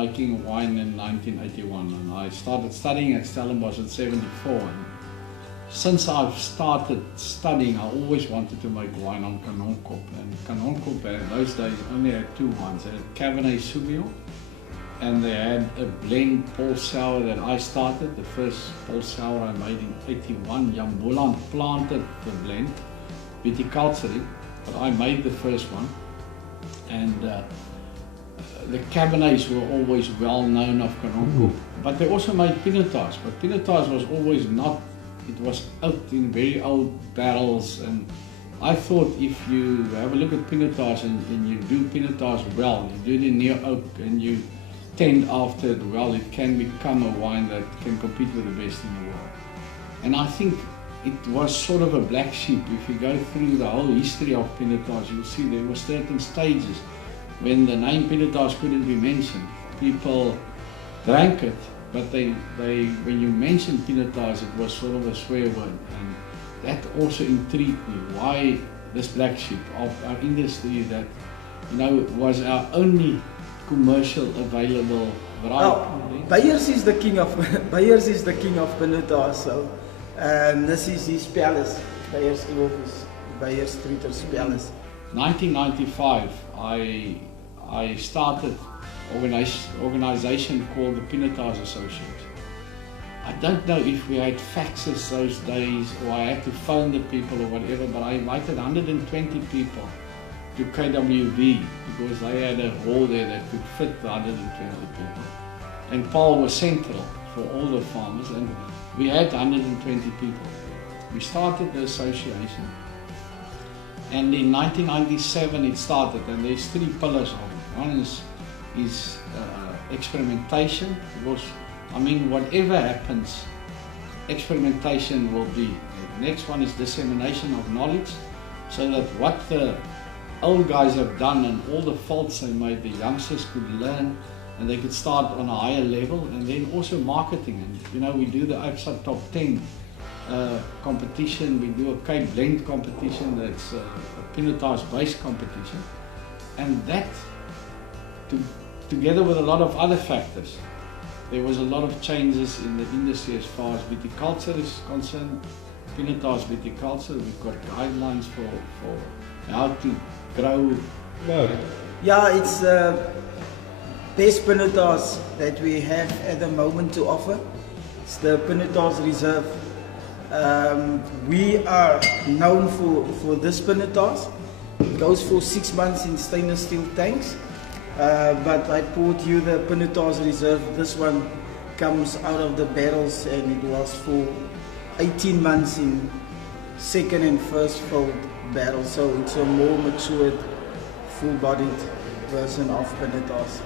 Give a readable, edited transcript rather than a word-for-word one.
making wine in 1981, and I started studying at Stellenbosch at 74. And since I've started studying, I always wanted to make wine on Kanonkop. And Kanonkop in those days only had two wines. They had Cabernet Sauvignon, and they had a blend Paul Sour that I started. The first Paul Sour I made in 81. Jan Boland planted the blend, viticulture, but I made the first one. And the Cabernets were always well known of Kanonkop. But they also made Pinotage, but Pinotage was always not, it was out in very old barrels. And I thought if you have a look at Pinotage and you do Pinotage well, you do it in near oak and you tend after it well, it can become a wine that can compete with the best in the world. And I think it was sort of a black sheep. If you go through the whole history of Pinotage, you'll see there were certain stages when the name Pinotage couldn't be mentioned. People drank it, but when you mentioned Pinotage, it was sort of a swear word. And that also intrigued me. Why this black sheep of our industry that, you know, was our only commercial available variety. Oh, Beyers is the king of Beyers is the king of Pinotage. So, this is his palace. Beyerskloof is Beyerskloof palace. 1995, I started an organization called the Pinotage Association. I don't know if we had faxes those days or I had to phone the people or whatever, but I invited 120 people to KWV because they had a hall there that could fit the 120 people. And Paul was central for all the farmers, and we had 120 people. We started the association, and in 1997 it started, and there's three pillars of it. One is experimentation, because I mean whatever happens, experimentation will be. The next one is dissemination of knowledge, so that what the old guys have done and all the faults they made, the youngsters could learn and they could start on a higher level. And then also marketing, and you know, we do the APSA Top 10 competition, we do a Cape Blend competition, that's a Pinotage based competition, and that together with a lot of other factors, there was a lot of changes in the industry as far as viticulture is concerned. Pinotage viticulture, we've got guidelines for how to grow. Yeah, it's best Pinotage that we have at the moment to offer. It's the Pinotage Reserve. We are known for this Pinotage. It goes for 6 months in stainless steel tanks. But I poured you the Pinotage Reserve. This one comes out of the barrels and it was for 18 months in second and first filled barrels. So it's a more matured, full-bodied version of Pinotage.